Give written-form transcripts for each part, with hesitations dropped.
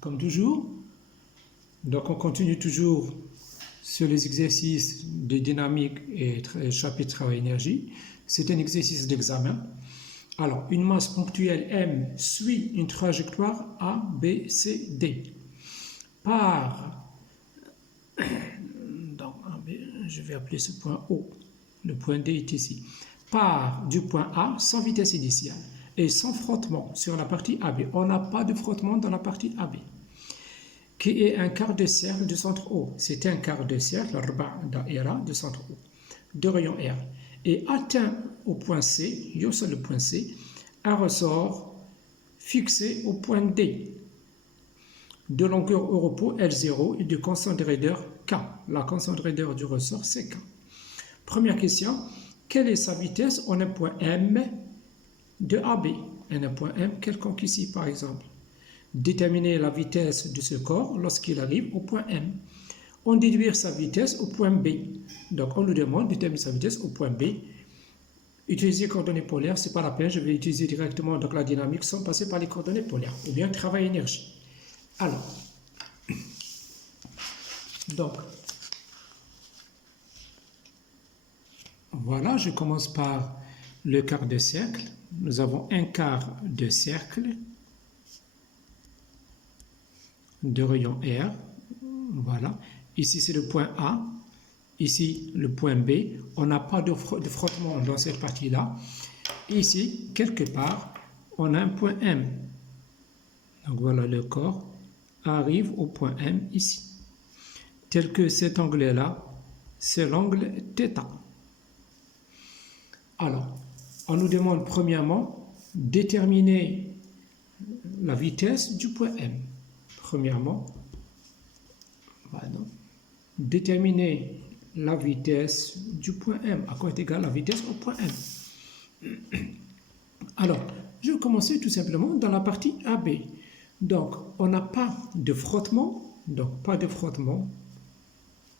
comme toujours. Donc on continue toujours sur les exercices de dynamique et chapitre travail-énergie. C'est un exercice d'examen. Alors, une masse ponctuelle M suit une trajectoire A, B, C, D. Donc, je vais appeler ce point O. Le point D est ici. Part du point A sans vitesse initiale et sans frottement sur la partie AB. On n'a pas de frottement dans la partie AB. Qui est un quart de cercle du centre O. C'est un quart de cercle, du centre O, de rayon R. Et atteint au point C, le point C, un ressort fixé au point D, de longueur au repos L0 et de constante de raideur K. La constante de raideur du ressort, c'est K. Première question, quelle est sa vitesse en un point M de AB? Un point M quelconque ici, par exemple. Déterminer la vitesse de ce corps lorsqu'il arrive au point M. On déduire sa vitesse au point B. Donc, on nous demande de déterminer sa vitesse au point B. Utiliser coordonnées polaires, ce n'est pas la peine. Je vais utiliser directement donc, la dynamique sans passer par les coordonnées polaires. Ou bien travail-énergie. Alors, donc, voilà, je commence par le quart de cercle. Nous avons un quart de cercle de rayon R. Voilà. Ici, c'est le point A. Ici, le point B. On n'a pas de frottement dans cette partie-là. Ici, quelque part, on a un point M. Donc, voilà, le corps arrive au point M ici. Tel que cet angle-là, c'est l'angle θ. Alors, on nous demande premièrement déterminer la vitesse du point M. Premièrement, déterminer la vitesse du point M. À quoi est égale la vitesse au point M? Alors, je vais commencer tout simplement dans la partie AB. Donc, on n'a pas de frottement. Donc, pas de frottement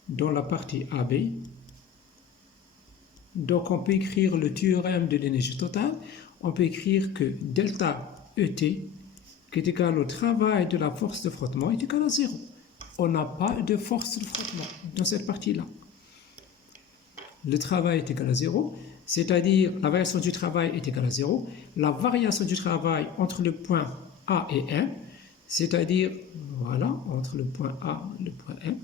dans la partie AB. Donc, on peut écrire le théorème de l'énergie totale. On peut écrire que delta ET, qui est égal au travail de la force de frottement, est égal à 0. On n'a pas de force de frottement dans cette partie-là. Le travail est égal à 0, c'est-à-dire la variation du travail est égale à 0. La variation du travail entre le point A et M, c'est-à-dire, voilà, entre le point A et le point M,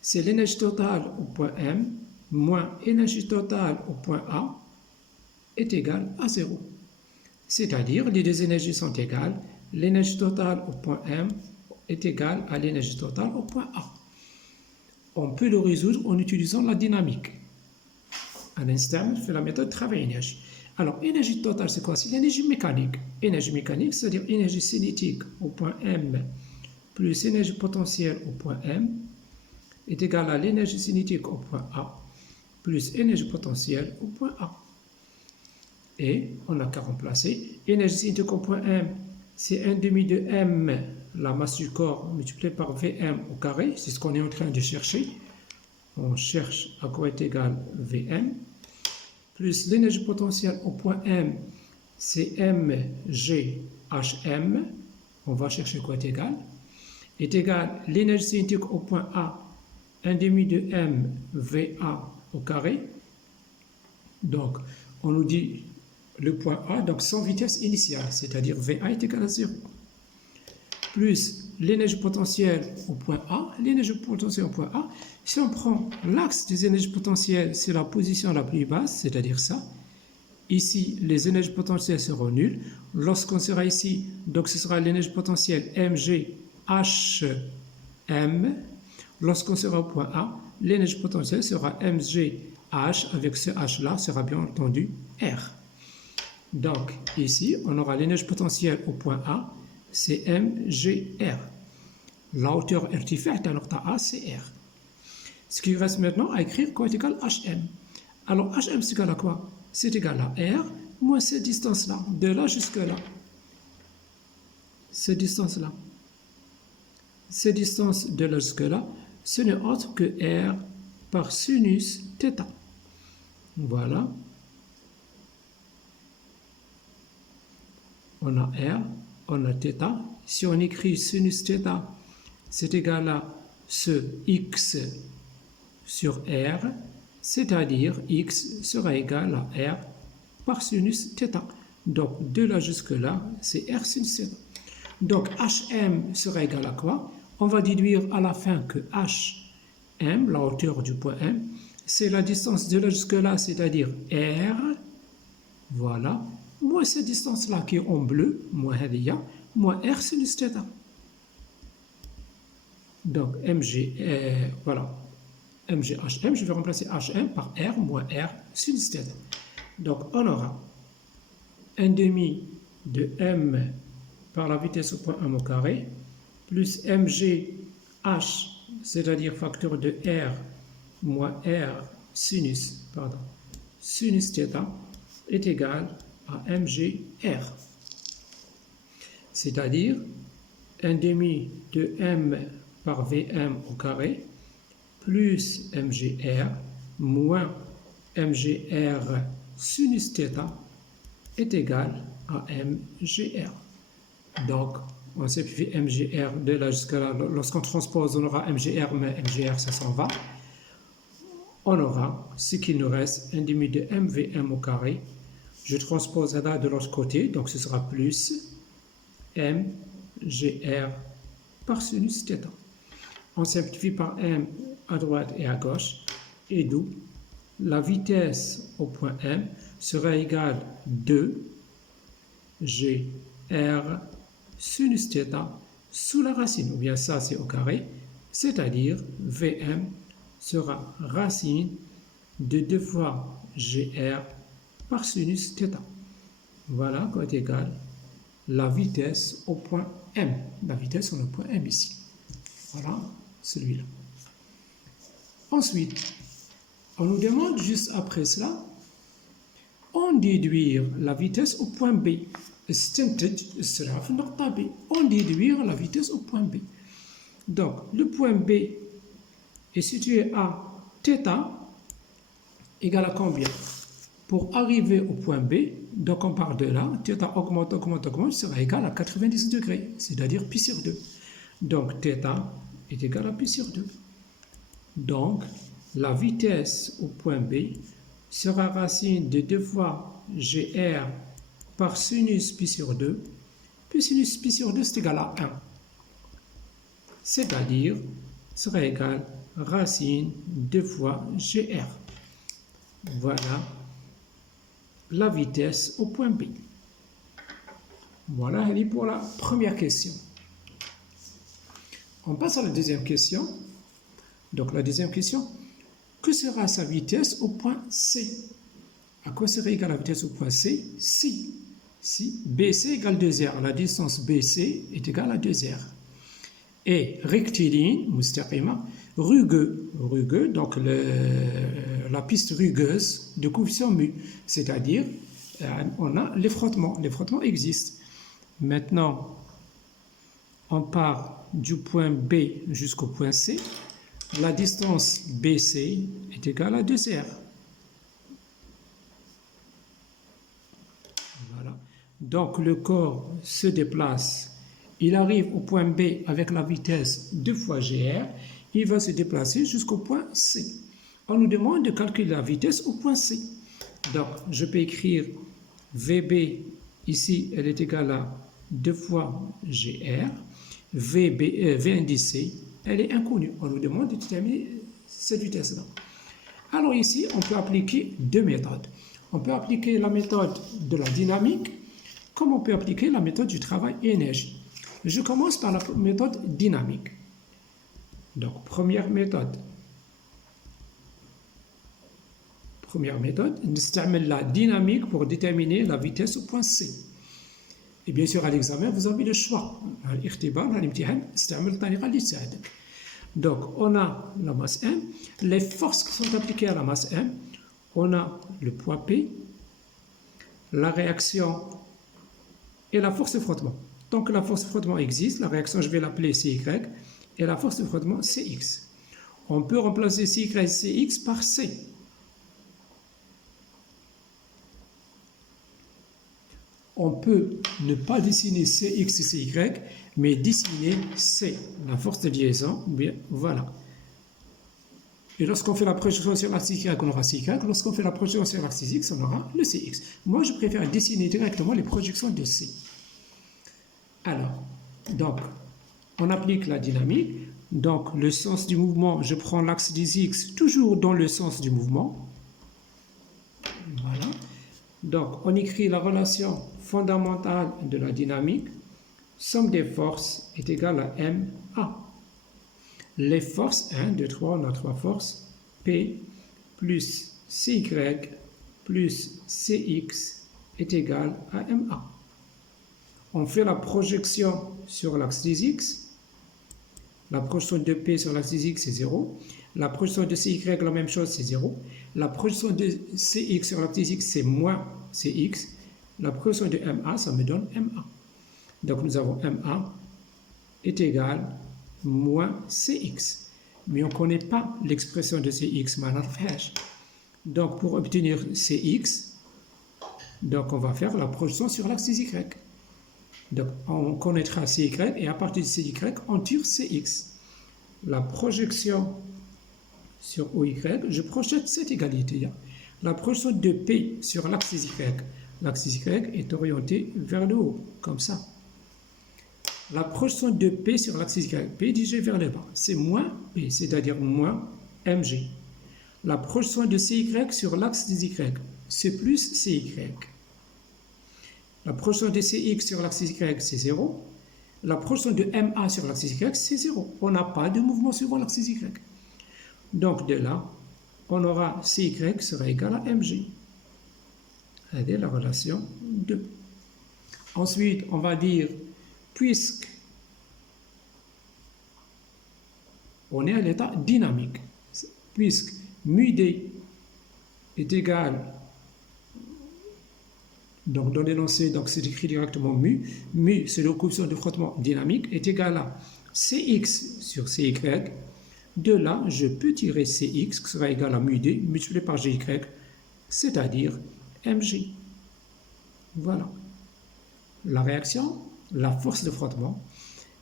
c'est l'énergie totale au point M moins énergie totale au point A est égale à 0. C'est-à-dire, les deux énergies sont égales. L'énergie totale au point M est égale à l'énergie totale au point A. On peut le résoudre en utilisant la dynamique. À l'instant, je fais la méthode travail-énergie. Alors, énergie totale, c'est quoi? C'est l'énergie mécanique. Énergie mécanique, c'est-à-dire énergie cinétique au point M plus énergie potentielle au point M est égale à l'énergie cinétique au point A plus énergie potentielle au point A. Et on n'a qu'à remplacer. Énergie cinétique au point M, c'est 1/2 de M, la masse du corps, multipliée par Vm au carré. C'est ce qu'on est en train de chercher. On cherche à quoi est égal Vm. Plus l'énergie potentielle au point M, c'est mghm. On va chercher quoi est égal l'énergie cinétique au point A, 1/2 de M Va au carré. Donc, on nous dit le point A, donc sans vitesse initiale, c'est-à-dire Va est égal à 0. Plus l'énergie potentielle au point A, l'énergie potentielle au point A, si on prend l'axe des énergies potentielles, c'est la position la plus basse, c'est-à-dire ça. Ici, les énergies potentielles seront nulles. Lorsqu'on sera ici, donc ce sera l'énergie potentielle mghm. Lorsqu'on sera au point A, l'énergie potentielle sera mgh, avec ce h-là, sera bien entendu R. Donc, ici, on aura l'énergie potentielle au point A, c'est mgr. La hauteur irtifa'at à nokta A, c'est R. Ce qui reste maintenant à écrire quoi est égal à hm. Alors, hm, c'est égal à quoi? C'est égal à R moins cette distance-là, de là jusque là. Cette distance-là. Cette distance de là jusque là, ce n'est autre que R par sinus θ. Voilà. On a R, on a θ, si on écrit sinus θ, c'est égal à ce x sur r, c'est-à-dire x sera égal à r par sinus θ. Donc, de là jusque-là, c'est r sinus θ. Donc, hm sera égal à quoi? On va déduire à la fin que hm, la hauteur du point M, c'est la distance de là jusque-là, c'est-à-dire r, voilà, moins cette distance-là qui est en bleu, moins r sinus θ. Donc, voilà, hm, je vais remplacer hm par r moins r sinus θ. Donc, on aura 1 demi de m par la vitesse au point m au carré, plus mg h, c'est-à-dire facteur de r moins r sinus θ, est égal à mgr. C'est-à-dire 1 demi de m par vm au carré, plus mgr, moins mgr sinus θ, est égal à mgr. Donc, on simplifie mgr de là jusqu'à là. Lorsqu'on transpose, on aura mgr, mais mgr, ça s'en va. On aura ce qu'il nous reste, 1 demi de mvm au carré. Je transpose là de l'autre côté, donc ce sera plus mgr par sinus θ. On simplifie par m à droite et à gauche, et d'où la vitesse au point M sera égale à 2 gr sinus θ sous la racine, ou bien ça c'est au carré, c'est-à-dire Vm sera racine de 2 fois gr par sinus θ. Voilà quoi est égal la vitesse au point M. La vitesse au point M ici. Voilà celui-là. Ensuite, on nous demande juste après cela, on déduire la vitesse au point B. On déduire la vitesse au point B. Donc, le point B est situé à θ égale à combien? Pour arriver au point B, donc on part de là, θ augmente, sera égal à 90 degrés, c'est-à-dire pi sur 2. Donc, θ est égal à pi sur 2. Donc, la vitesse au point B sera racine de 2 fois gr par sinus pi sur 2. Puis sinus pi sur 2, c'est égal à 1. C'est-à-dire, sera égal à racine 2 fois gr. Voilà la vitesse au point B. Voilà, elle est pour la première question. On passe à la deuxième question. Donc, la deuxième question, que sera sa vitesse au point C? À quoi serait égale la vitesse au point C? Si BC égale 2R, la distance BC est égale à 2R. Et rectiligne, mustaqima, rugueux, donc la piste rugueuse de coefficient mu, c'est-à-dire on a les frottements existent. Maintenant, on part du point B jusqu'au point C, la distance BC est égale à 2R. Voilà. Donc le corps se déplace, il arrive au point B avec la vitesse 2 fois GR, il va se déplacer jusqu'au point C. On nous demande de calculer la vitesse au point C. Donc je peux écrire VB, ici elle est égale à 2 fois GR, V indicé, elle est inconnue. On nous demande de déterminer cette vitesse-là. Alors ici, on peut appliquer deux méthodes. On peut appliquer la méthode de la dynamique, comme on peut appliquer la méthode du travail et énergie. Je commence par la méthode dynamique. Donc, première méthode, on utilise la dynamique pour déterminer la vitesse au point C. Et bien sûr, à l'examen, vous avez le choix. Donc, on a la masse M, les forces qui sont appliquées à la masse M, on a le poids P, la réaction et la force de frottement. Tant que la force de frottement existe, la réaction, je vais l'appeler CY, et la force de frottement, CX. On peut remplacer CY et CX par C. on peut ne pas dessiner CX et CY, mais dessiner C, la force de liaison, bien, voilà. Et lorsqu'on fait la projection sur l'axe Y, on aura CY. Lorsqu'on fait la projection sur l'axe X, on aura le CX. Moi, je préfère dessiner directement les projections de C. Alors, donc, on applique la dynamique. Donc, le sens du mouvement, je prends l'axe des X toujours dans le sens du mouvement. Voilà. Donc, on écrit la relation fondamentale de la dynamique. Somme des forces est égale à MA. Les forces, 1, 2, 3, on a 3 forces. P plus CY plus CX est égal à MA. On fait la projection sur l'axe des X. La projection de P sur l'axe des X, c'est 0. La projection de CY, la même chose, c'est 0. La projection de CX sur l'axe des X, c'est moins CX. La projection de MA, ça me donne MA. Donc, nous avons MA est égal à moins CX. Mais on ne connaît pas l'expression de CX, donc, pour obtenir CX, donc on va faire la projection sur l'axe des Y. Donc, on connaîtra CY et à partir de CY, on tire CX. La projection sur OY, je projette cette égalité-là. La projection de P sur l'axe des Y, l'axe des Y est orienté vers le haut, comme ça. La projection de P sur l'axe Y, P dirigé vers le bas, c'est moins P, c'est-à-dire moins MG. La projection de CY sur l'axe des Y, c'est plus CY. La projection de CX sur l'axe Y, c'est 0. La projection de MA sur l'axe Y, c'est 0. On n'a pas de mouvement suivant l'axe Y. Donc de là, on aura CY sera égal à MG. Regardez la relation 2. Ensuite, on va dire, puisque on est à l'état dynamique, puisque mu D est égal, donc dans l'énoncé, donc c'est écrit directement mu c'est le coefficient de frottement dynamique, est égal à CX sur CY. De là, je peux tirer CX qui sera égal à mu D multiplié par GY, c'est-à-dire MG. Voilà. La réaction, la force de frottement.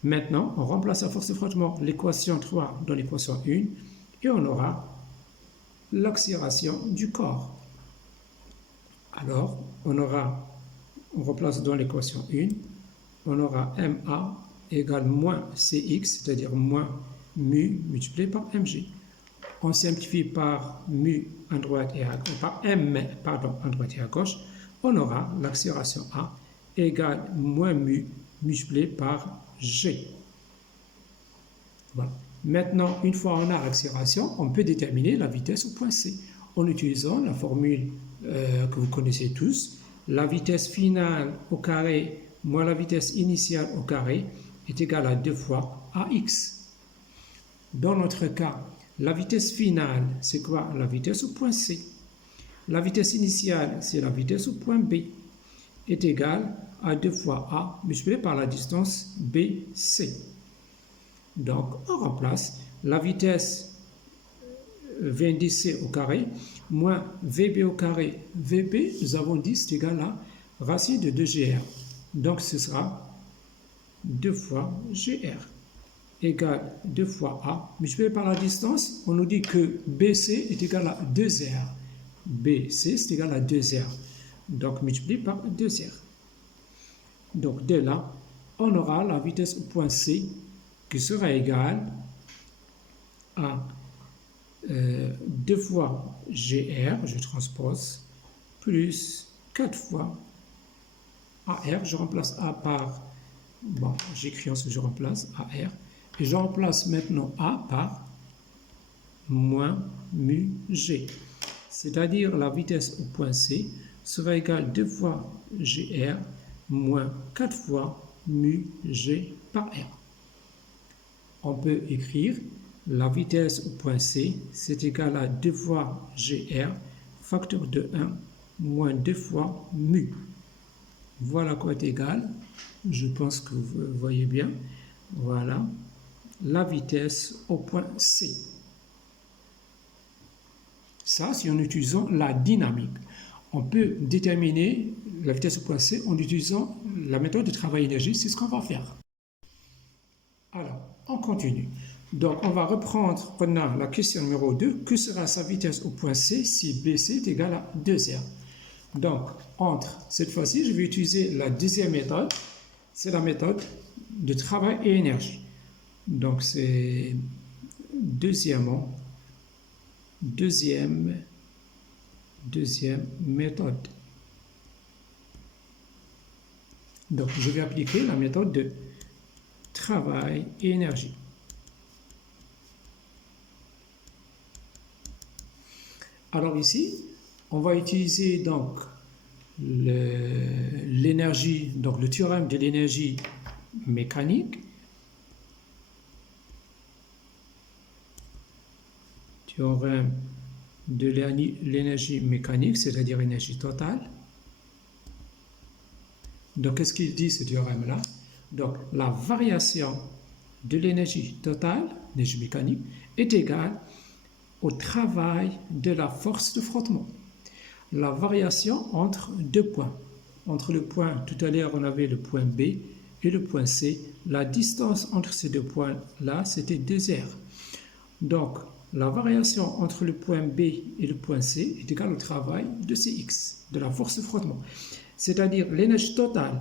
Maintenant, on remplace la force de frottement, l'équation 3 dans l'équation 1, et on aura l'accélération du corps. Alors, on remplace dans l'équation 1, on aura MA égale moins CX, c'est-à-dire moins mu multiplié par MG. On simplifie par mu à droite et à par M, pardon, à droite et à gauche, on aura l'accélération A égale moins mu multiplié par G. Voilà. Maintenant, une fois on a l'accélération, on peut déterminer la vitesse au point C en utilisant la formule que vous connaissez tous. La vitesse finale au carré moins la vitesse initiale au carré est égale à 2 fois AX. Dans notre cas, la vitesse finale, c'est quoi? La vitesse au point C. La vitesse initiale, c'est la vitesse au point B, est égale à 2 fois A multiplié par la distance BC. Donc, on remplace la vitesse VDC au carré moins VB au carré. VB, nous avons dit, c'est égal à racine de 2GR. Donc, ce sera 2 fois GR égale 2 fois A multiplié par la distance. On nous dit que BC est égal à 2R. BC, c'est égal à 2R. Donc, multiplié par 2R. Donc, de là, on aura la vitesse au point C qui sera égale à 2 fois GR, je transpose, plus 4 fois AR, je remplace A par, bon, j'écris ensuite, je remplace AR, et je remplace maintenant A par moins mu G, c'est-à-dire la vitesse au point C sera égale à 2 fois GR moins 4 fois mu G par R. On peut écrire la vitesse au point C, c'est égal à 2 fois GR, facteur de 1, moins 2 fois mu. Voilà quoi est égal, je pense que vous voyez bien, voilà, la vitesse au point C. Ça, c'est en utilisant la dynamique. On peut déterminer la vitesse au point C en utilisant la méthode de travail-énergie. C'est ce qu'on va faire. Alors, on continue. Donc, on va reprendre maintenant la question numéro 2. Que sera sa vitesse au point C si BC est égal à 2R? Donc, cette fois-ci, je vais utiliser la deuxième méthode. C'est la méthode de travail et énergie. Donc, c'est deuxième méthode. Donc, je vais appliquer la méthode de travail et énergie. Alors ici, on va utiliser donc l'énergie, donc le théorème de l'énergie mécanique. Théorème de l'énergie mécanique, c'est-à-dire énergie totale. Donc, qu'est-ce qu'il dit ce théorème-là? Donc, la variation de l'énergie totale, l'énergie mécanique, est égale au travail de la force de frottement. La variation entre deux points. Entre le point, tout à l'heure, on avait le point B et le point C. La distance entre ces deux points-là, c'était 2R. Donc, la variation entre le point B et le point C est égale au travail de Cx, de la force de frottement. C'est-à-dire l'énergie totale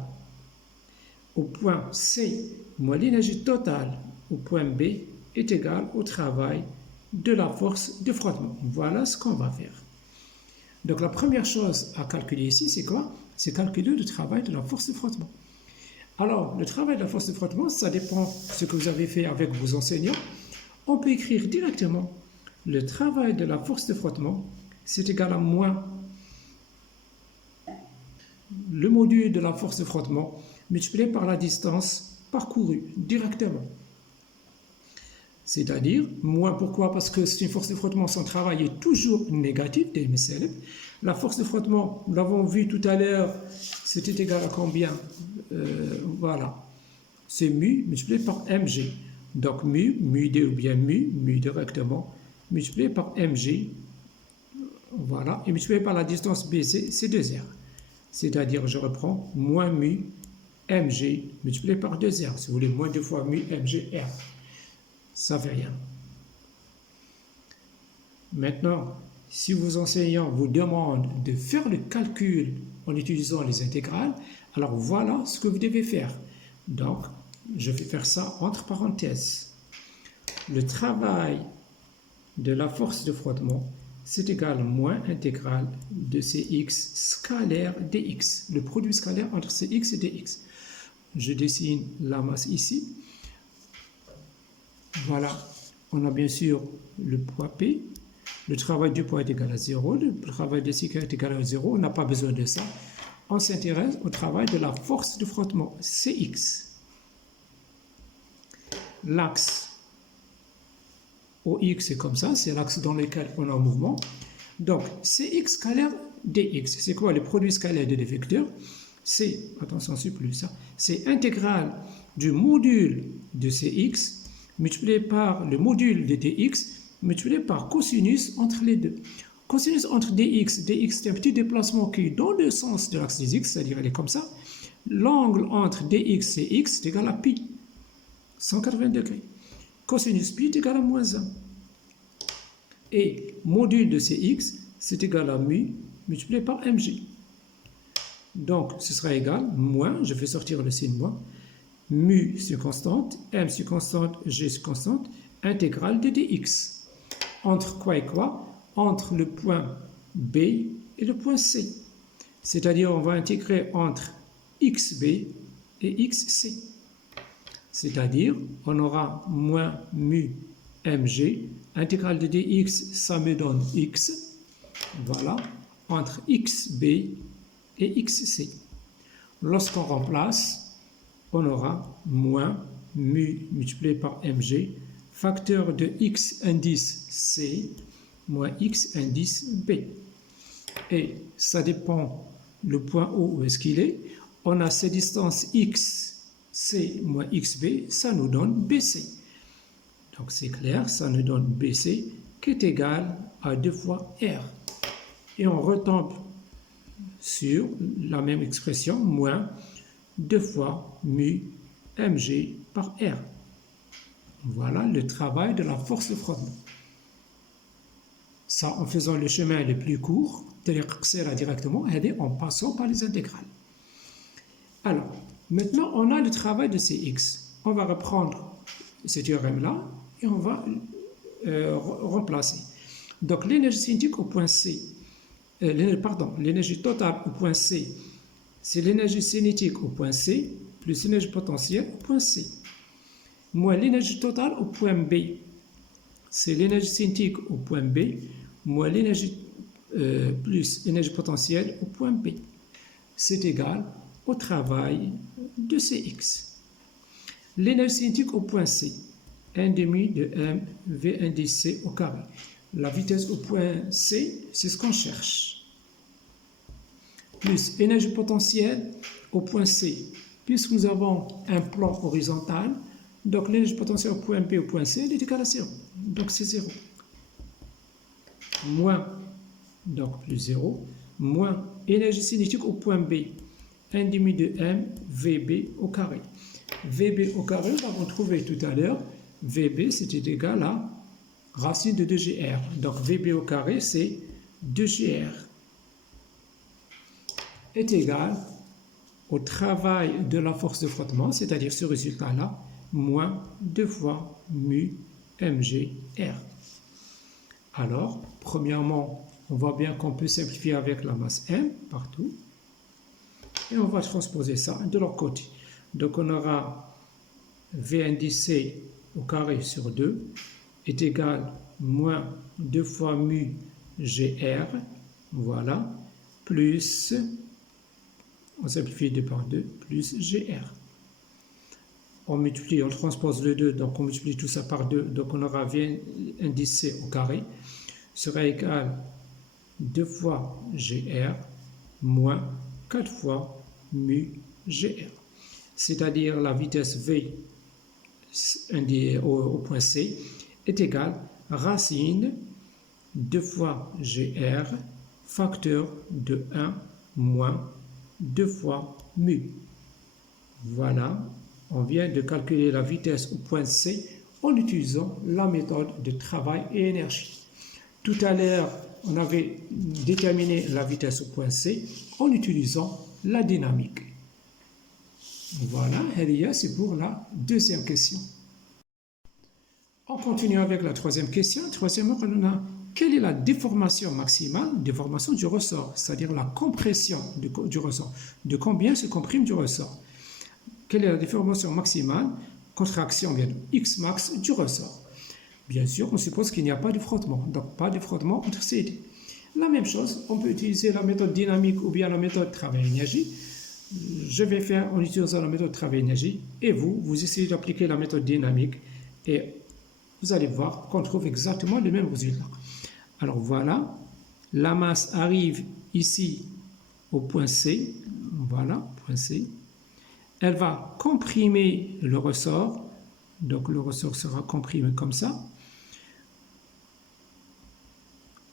au point C moins l'énergie totale au point B est égale au travail de la force de frottement. Voilà ce qu'on va faire. Donc la première chose à calculer ici, c'est quoi? C'est calculer le travail de la force de frottement. Alors, le travail de la force de frottement, ça dépend de ce que vous avez fait avec vos enseignants. On peut écrire directement le travail de la force de frottement, c'est égal à moins le module de la force de frottement multiplié par la distance parcourue directement. C'est-à-dire, moins pourquoi? Parce que c'est une force de frottement, son travail est toujours négatif, DMSL. La force de frottement, nous l'avons vu tout à l'heure, c'était égal à combien? Voilà, c'est mu multiplié par mg. Donc mu d ou bien mu directement, multiplié par mg, voilà, et multiplié par la distance BC, c'est 2R. C'est-à-dire, je reprends moins mu mg multiplié par 2R. Si vous voulez, moins 2 fois mu mg r. Ça ne fait rien. Maintenant, si vos enseignants vous demandent de faire le calcul en utilisant les intégrales, alors voilà ce que vous devez faire. Donc, je vais faire ça entre parenthèses. Le travail de la force de frottement, c'est égal à moins intégrale de Cx scalaire dx, le produit scalaire entre Cx et dx. Je dessine la masse ici. Voilà, on a bien sûr le poids P. Le travail du poids est égal à 0. Le travail de Cx est égal à 0. On n'a pas besoin de ça. On s'intéresse au travail de la force de frottement, Cx. L'axe OX, c'est comme ça, c'est l'axe dans lequel on est en mouvement. Donc, Cx scalaire dx, c'est quoi le produit scalaire des vecteurs? C'est, attention, c'est plus ça, c'est intégrale du module de Cx multiplié par le module de dx multiplié par cosinus entre les deux. Cosinus entre dx, c'est un petit déplacement qui est dans le sens de l'axe des x, c'est-à-dire elle est comme ça. L'angle entre dx et x est égal à pi, 180 degrés. Cosinus pi est égal à moins 1. Et module de Cx, c'est égal à mu multiplié par mg. Donc, ce sera égal, moins, je fais sortir le signe moins, mu c'est constante, m c'est constante, g c'est constante, intégrale de dx. Entre quoi et quoi? Entre le point B et le point C. C'est-à-dire, on va intégrer entre xb et xc. C'est-à-dire, on aura moins mu mg, intégrale de dx, ça me donne x, voilà, entre xb et xc. Lorsqu'on remplace, on aura moins mu multiplié par mg, facteur de x indice c, moins x indice b. Et ça dépend le point O où est-ce qu'il est. On a ces distances x, c moins xb, ça nous donne bc. Donc c'est clair, ça nous donne bc qui est égal à 2 fois r. Et on retombe sur la même expression, moins 2 fois mu mg par R. Voilà le travail de la force de frottement. Ça, en faisant le chemin le plus court, directement, en passant par les intégrales. Alors, maintenant, on a le travail de Cx. On va reprendre ce théorème-là et on va remplacer. Donc, l'énergie cinétique au point C, l'énergie totale au point C, c'est l'énergie cinétique au point C plus l'énergie potentielle au point C. Moins l'énergie totale au point B, c'est l'énergie cinétique au point B, moins l'énergie plus l'énergie potentielle au point B. C'est égal au travail de Cx. L'énergie cinétique au point C, 1 demi de m v indice C au carré. La vitesse au point C, c'est ce qu'on cherche. Plus énergie potentielle au point C. Puisque nous avons un plan horizontal, donc l'énergie potentielle au point B au point C, elle est égale à 0. Donc c'est 0. Moins, donc plus 0, moins énergie cinétique au point B, 1 demi de m VB au carré. VB au carré, nous avons trouvé tout à l'heure, VB c'était égal à racine de 2GR. Donc VB au carré, c'est 2GR est égal au travail de la force de frottement, c'est-à-dire ce résultat-là, moins 2 fois mu mgr. Alors, premièrement, on voit bien qu'on peut simplifier avec la masse m partout. Et on va transposer ça de l'autre côté. Donc on aura V indice au carré sur 2 est égal moins 2 fois mu gr, voilà, plus, on simplifie 2 par 2, plus gr. On multiplie, on transpose le 2, donc on multiplie tout ça par 2, donc on aura V indice au carré sera égal 2 fois gr moins 4 fois mu gr. C'est-à-dire la vitesse v au point C est égale racine 2 fois gr facteur de 1 moins 2 fois mu. Voilà, on vient de calculer la vitesse au point C en utilisant la méthode de travail et énergie. Tout à l'heure, on avait déterminé la vitesse au point C en utilisant la dynamique. Voilà, c'est pour la deuxième question. On continue avec la troisième question. Troisièmement, on a quelle est la déformation maximale, déformation du ressort, c'est-à-dire la compression du ressort. De combien se comprime du ressort? Quelle est la déformation maximale, contraction bien X max du ressort? Bien sûr, on suppose qu'il n'y a pas de frottement, donc pas de frottement entre ces deux. La même chose, on peut utiliser la méthode dynamique ou bien la méthode travail-énergie. Je vais faire en utilisant la méthode travail-énergie et vous essayez d'appliquer la méthode dynamique et vous allez voir qu'on trouve exactement le même résultat. Alors voilà, la masse arrive ici au point C, voilà, point C. Elle va comprimer le ressort, donc le ressort sera comprimé comme ça.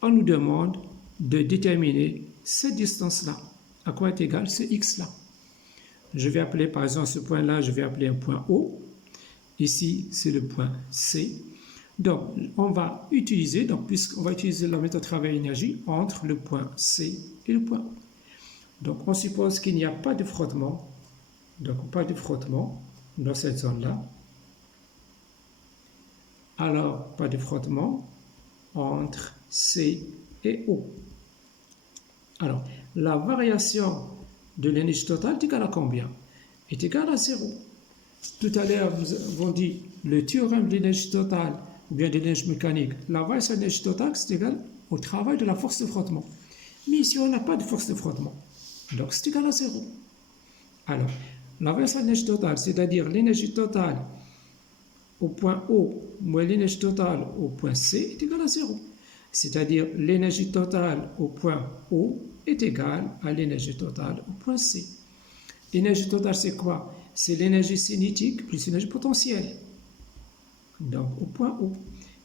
On nous demande de déterminer cette distance-là. À quoi est égal ce x-là? Je vais appeler par exemple ce point-là, je vais appeler un point O. Ici, c'est le point C. Donc, on va utiliser, puisqu'on va utiliser la méthode travail-énergie entre le point C et le point O. Donc, on suppose qu'il n'y a pas de frottement. Donc, pas de frottement dans cette zone-là. Alors, pas de frottement entre C et O. Alors, la variation de l'énergie totale est égale à combien? Est égale à 0. Tout à l'heure, nous avons dit le théorème de l'énergie totale ou bien de l'énergie mécanique. La variation de l'énergie totale, c'est égal au travail de la force de frottement. Mais ici, on n'a pas de force de frottement. Donc, c'est égal à 0. Alors, la variation de l'énergie totale, c'est-à-dire l'énergie totale au point O moins l'énergie totale au point C est égale à 0. C'est-à-dire l'énergie totale au point O est égale à l'énergie totale au point C. L'énergie totale, c'est quoi? C'est l'énergie cinétique plus l'énergie potentielle. Donc, au point O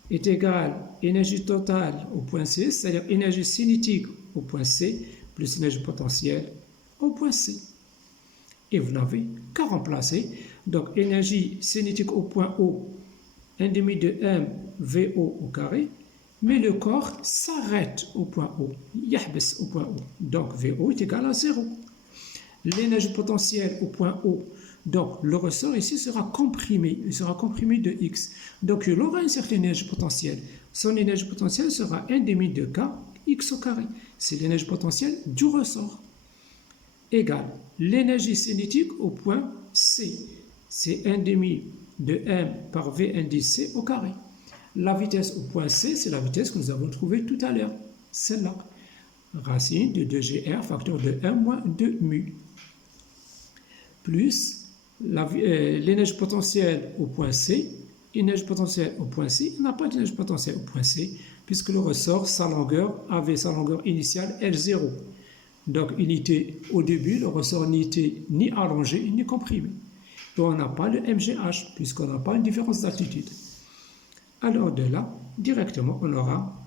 est égale à énergie totale au point C, c'est-à-dire énergie cinétique au point C plus l'énergie potentielle au point C. Et vous n'avez qu'à remplacer. Donc, énergie cinétique au point O, 1 demi de m VO au carré, mais le corps s'arrête au point O, yahbes au point O. Donc, VO est égal à 0. L'énergie potentielle au point O, donc le ressort ici sera comprimé, il sera comprimé de x. Donc, il aura une certaine énergie potentielle. Son énergie potentielle sera 1 demi de k x au carré. C'est l'énergie potentielle du ressort. Égale l'énergie cinétique au point C. C'est 1 demi de m par v indice c au carré. La vitesse au point C, c'est la vitesse que nous avons trouvée tout à l'heure. Celle-là. Racine de 2gr facteur de 1 moins 2 mu. Plus l'énergie potentielle au point C. Énergie potentielle au point C, il n'y a pas d'énergie potentielle au point C, puisque le ressort, sa longueur, avait sa longueur initiale L0. Donc, au début, le ressort n'était ni allongé ni comprimé. Et on n'a pas le MGH, puisqu'on n'a pas une différence d'altitude. Alors, de là, directement, on aura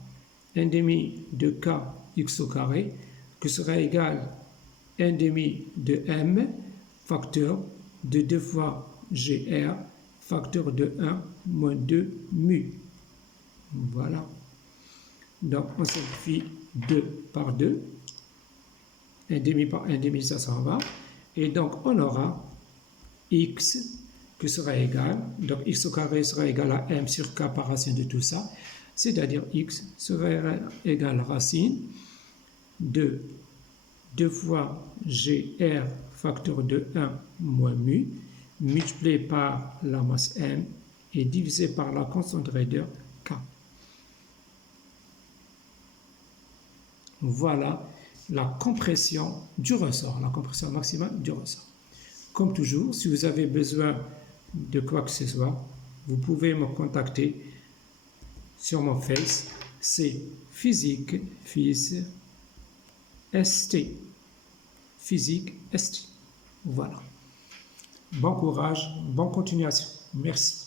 1 demi de k x au carré, qui sera égal à 1 demi de m, facteur de 2 fois gr, facteur de 1 moins 2 mu. Voilà. Donc, on simplifie 2 par 2. 1 demi par 1 demi, ça s'en va. Et donc, on aura x qui sera égal, donc x au carré sera égal à m sur k par racine de tout ça, c'est-à-dire x sera égal à racine de 2 fois gr facteur de 1 moins mu, multiplié par la masse m et divisé par la constante de raideur k. Voilà la compression du ressort, la compression maximale du ressort. Comme toujours, si vous avez besoin de quoi que ce soit, vous pouvez me contacter sur mon Face, c'est Physique Fils ST. Physique ST. Voilà. Bon courage, bonne continuation. Merci.